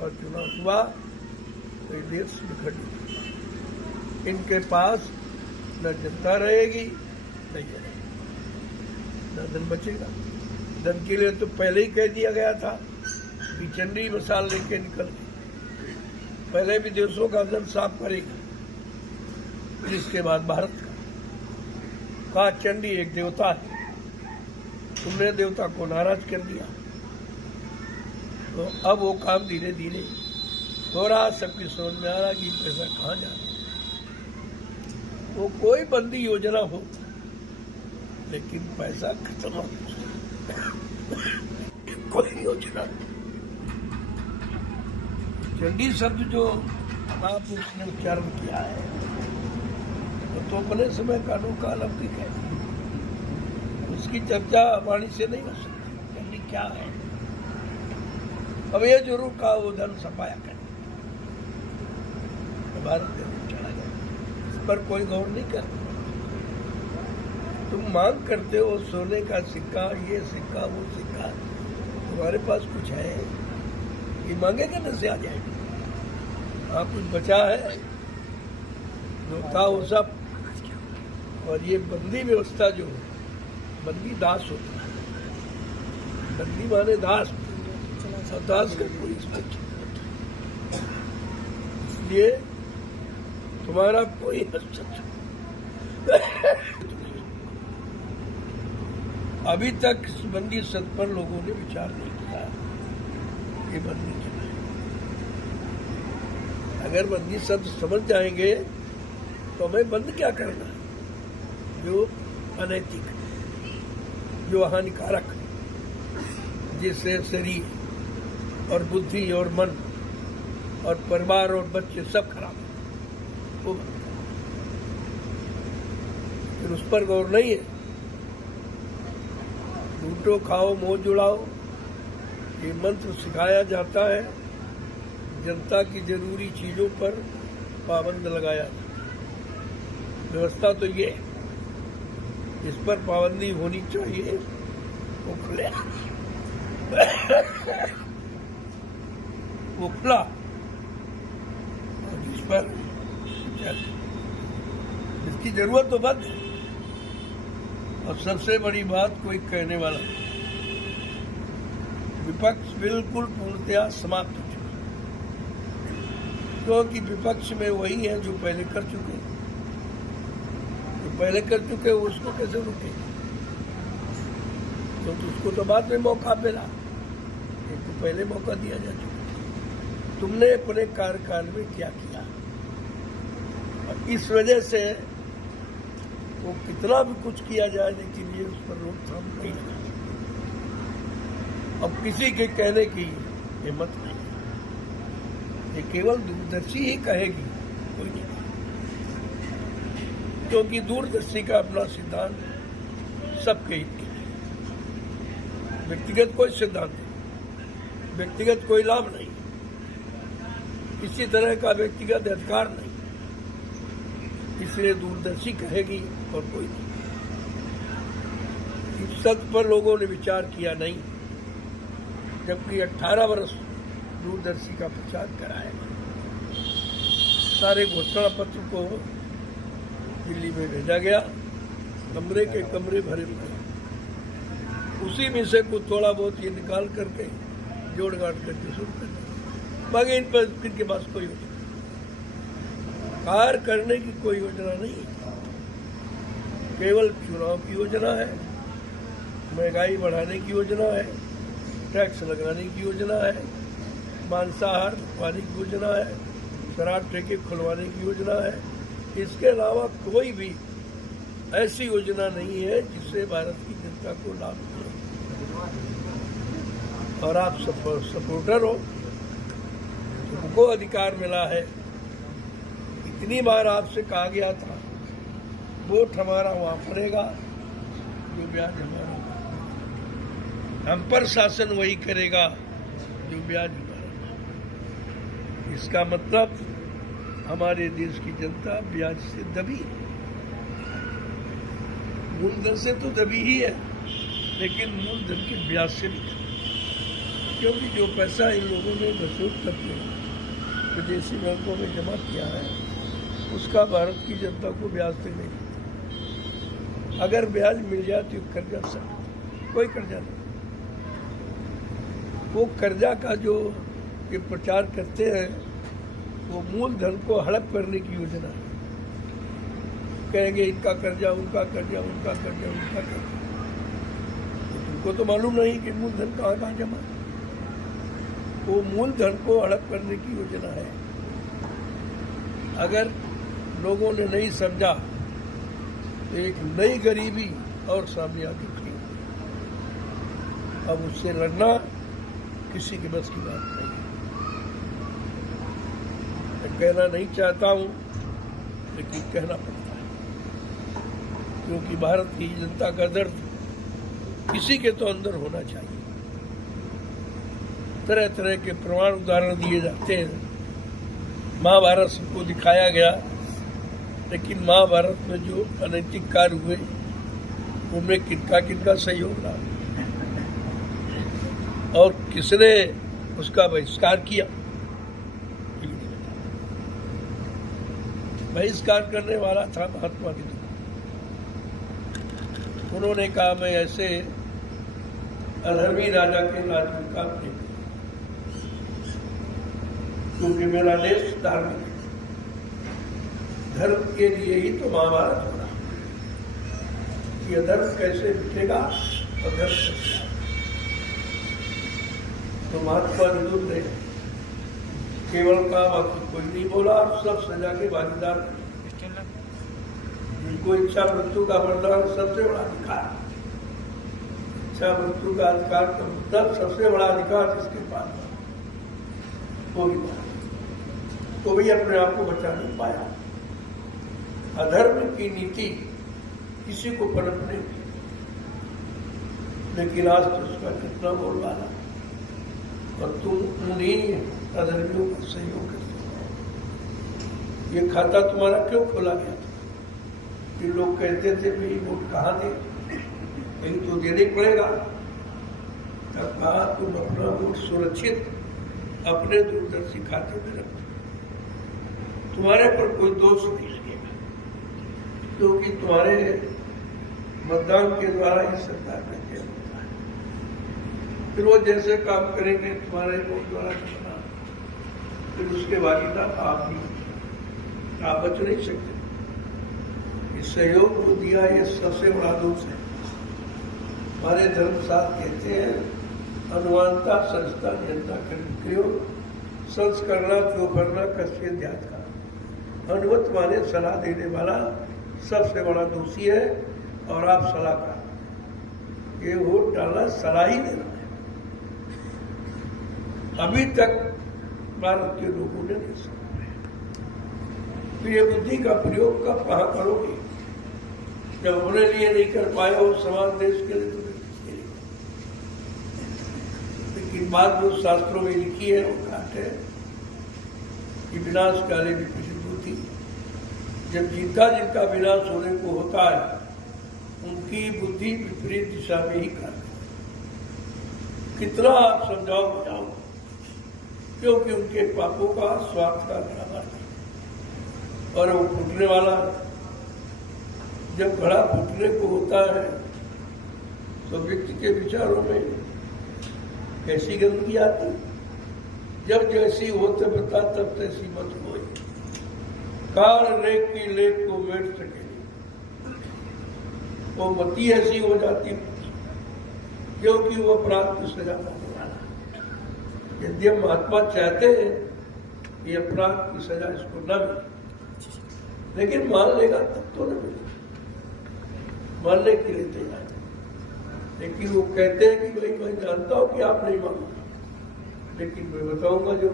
और चुनाव हुआ तो ये देश विखंडित। इनके पास न जनता रहेगी न ये रहेगी, न धन बचेगा। धन के लिए तो पहले ही कह दिया गया था कि चंडी मसाल लेके निकल गई, पहले भी देशों का धन साफ करेगी, इसके बाद भारत का। कहा चंडी एक देवता है, तुमने देवता को नाराज कर दिया। तो अब वो काम धीरे धीरे हो रहा, सबकी समझ में आ रहा कि पैसा कहाँ जा रहा। वो कोई बंदी योजना हो लेकिन पैसा खत्म हो, कोई योजना। चंडी शब्द जो महापुरुष ने उच्चारण किया है तो अपने समय का अनोखा अलग है, उसकी चर्चा वाणी से नहीं हो सकती। चंडी क्या है? अब ये जरूर कहा वो धन सफाया करे, भारत चला गया, इस पर कोई गौर नहीं करता। तुम मांग करते हो सोने का सिक्का, ये सिक्का वो सिक्का, तुम्हारे पास कुछ है ये मांगेगा न से आ जाएगा। हाँ कुछ बचा है जो था वो सब। और ये बंदी व्यवस्था जो बंदी दास होता है, बंदी माने दास, और दास का कोई इसलिए तुम्हारा कोई अभी तक इस बंदी शब्द पर लोगों ने विचार नहीं किया। ये बंदी क्या है? अगर बंदी शब्द समझ जाएंगे तो हमें बंद क्या करना है? जो अनैतिक, जो हानिकारक, जिससे शरीर और बुद्धि और मन और परिवार और बच्चे सब खराब है, वो फिर उस पर गौर नहीं है। लूटो खाओ मोह जुड़ाओ, ये मंत्र सिखाया जाता है। जनता की जरूरी चीजों पर पाबंद लगाया जाता है। व्यवस्था तो ये है, इस पर पाबंदी होनी चाहिए। वो खुले वो खुला, और जिस पर इसकी जरूरत तो बंद है। और सबसे बड़ी बात कोई कहने वाला नहीं, विपक्ष बिल्कुल पूर्णतया समाप्त हो चुका, क्योंकि विपक्ष में वही है जो पहले कर चुके हैं। जो पहले कर चुके उसको कैसे रुके? तो उसको तो बाद में मौका मिला, तो पहले मौका दिया जा चुका। तुमने अपने कार्यकाल में क्या किया? और इस वजह से वो कितना भी कुछ किया जाए लेकिन ये उस पर रोकथाम नहीं लगा। अब किसी के कहने की हिम्मत नहीं, ये केवल दूरदर्शी ही कहेगी, कोई नहीं। क्योंकि दूरदर्शी का अपना सिद्धांत सबके हित के लिए, व्यक्तिगत कोई सिद्धांत नहीं, व्यक्तिगत कोई लाभ नहीं, किसी तरह का व्यक्तिगत अधिकार नहीं, इसलिए दूरदर्शी कहेगी और कोई नहीं। इस सत्य पर लोगों ने विचार किया नहीं, जबकि 18 वर्ष दूरदर्शी का प्रचार कराएगा। सारे घोषणा पत्र को दिल्ली में भेजा गया, कमरे के कमरे भरे पड़े, उसी में से कुछ थोड़ा बहुत ये निकाल करके जोड़ गाड़ करके शुरू कर दिया। बाकी इन पर इनके पास कोई योजना, कार्य करने की कोई योजना नहीं है, केवल चुनाव की योजना है, महंगाई बढ़ाने की योजना है, टैक्स लगाने की योजना है, मांसाहार पाने की योजना है, शराब ठेके खुलवाने की योजना है। इसके अलावा कोई भी ऐसी योजना नहीं है जिससे भारत की जनता को लाभ मिले। और आप सपोर्टर हो, तुमको अधिकार मिला है। इतनी बार आपसे कहा गया था वोट हमारा वहां पड़ेगा जो ब्याज हमारा, हम पर शासन वही करेगा जो ब्याज हमारा। इसका मतलब हमारे देश की जनता ब्याज से दबी है, मूलधन से तो दबी ही है, लेकिन मूलधन के ब्याज से भी। क्योंकि जो पैसा इन लोगों ने वसूल करके विदेशी बैंकों में जमा किया है उसका भारत की जनता को ब्याज तक नहीं मिलता। अगर ब्याज मिल जाए तो कर्जा सब, कोई कर्जा नहीं। वो कर्जा का जो ये प्रचार करते हैं वो मूलधन को हड़प करने की योजना है। कहेंगे इनका कर्जा, उनका कर्जा, उनका कर्जा, उनका कर्जा। तुमको तो मालूम नहीं कि मूलधन कहाँ कहाँ जमा है। वो मूलधन को हड़प करने की योजना है। अगर लोगों ने नहीं समझा तो एक नई गरीबी और सामने आ खड़ी। अब उससे लड़ना किसी के बस की बात नहीं है। मैं कहना नहीं चाहता हूं, लेकिन कहना पड़ता है, क्योंकि भारत की जनता का दर्द किसी के तो अंदर होना चाहिए। तरह तरह के प्रमाण उदाहरण दिए जाते हैं। महाभारत सबको दिखाया गया, लेकिन महाभारत में जो अनैतिक कार्य हुए उनमें किनका किनका सहयोग रहा और किसने उसका बहिष्कार किया। बहिष्कार करने वाला था महात्मा गांधी। उन्होंने कहा मैं ऐसे अधर्मी राजा के राज में काम नहीं करूं, क्योंकि मेरा देश धार्मिक है। धर्म के लिए ही तो महाभारत हो रहा। ये धर्म कैसे मिटेगा और धर्म कैसे, तो महात्मा विदुर ने केवल कहा, बाकी कोई नहीं बोला। और सब सजा के भागीदार, जिनको इच्छा मृत्यु का वरदान सबसे बड़ा अधिकार, इच्छा मृत्यु का अधिकार का मतलब सबसे बड़ा अधिकार जिसके पास वो भी अपने आप को बचा नहीं पाया। अधर्म की नीति किसी को पनप नहीं, लेकिन आज तो उसका कितना बोलबाला, और तुम उन्हीं अधर्मियों का सहयोग करते हो। ये खाता तुम्हारा क्यों खोला गया था? कि लोग कहते थे भाई वोट कहाँ दे, कहीं तो देने पड़ेगा। तब कहा तुम अपना वोट सुरक्षित अपने दूरदर्शी खाते में रखो, तुम्हारे पर कोई दोष नहीं लगेगा, क्योंकि तुम्हारे मतदान के द्वारा ही सरकार का चयन होता है। फिर वो जैसे काम करेंगे तुम्हारे वोट द्वारा करना, फिर उसके भागीदार आप भी, आप बच नहीं सकते। इस सहयोग को दिया ये सबसे बड़ा दोष है। हमारे धर्मशास्त्र कहते हैं अनुमानता संस्था जनता कर्म संस्करणा चौपरना कस्य ध्यान का। अनुमत माने सलाह देने वाला सबसे बड़ा दोषी है, और आप सलाहकार। ये वोट डालना सलाह ही देना है। अभी तक भारत के लोगों ने नहीं समझा। तो ये बुद्धि का प्रयोग कब कहाँ करोगे? जब अपने लिए नहीं कर पाए हो, समाज देश के लिए, तो किसके लिए? लेकिन बात जो शास्त्रों में लिखी है वो घाट है कि विनाश काले विपरीत बुद्धि। जब जिनका जिनका विनाश होने को होता है उनकी बुद्धि विपरीत दिशा में ही कार्य। कितना आप समझाओ बुझाओ, क्योंकि उनके पापों का स्वार्थ का घड़ा है और वो फूटने वाला है। जब घड़ा फूटने को होता है तो व्यक्ति के विचारों में कैसी गंदगी आती। जब जैसी होते बता तब तैसी मत हो। कार लेख की लेख को मेट सके, वो मती ऐसी हो जाती क्योंकि वो अपराध को सजा पाने वाला। यदि महात्मा चाहते हैं कि अपराध की सजा इसको न मिले, लेकिन मान लेगा तब तो न मिले, मानने के लिए तैयार। लेकिन वो कहते हैं कि भाई मैं जानता हूं कि आप नहीं मानोगे, लेकिन मैं बताऊंगा जो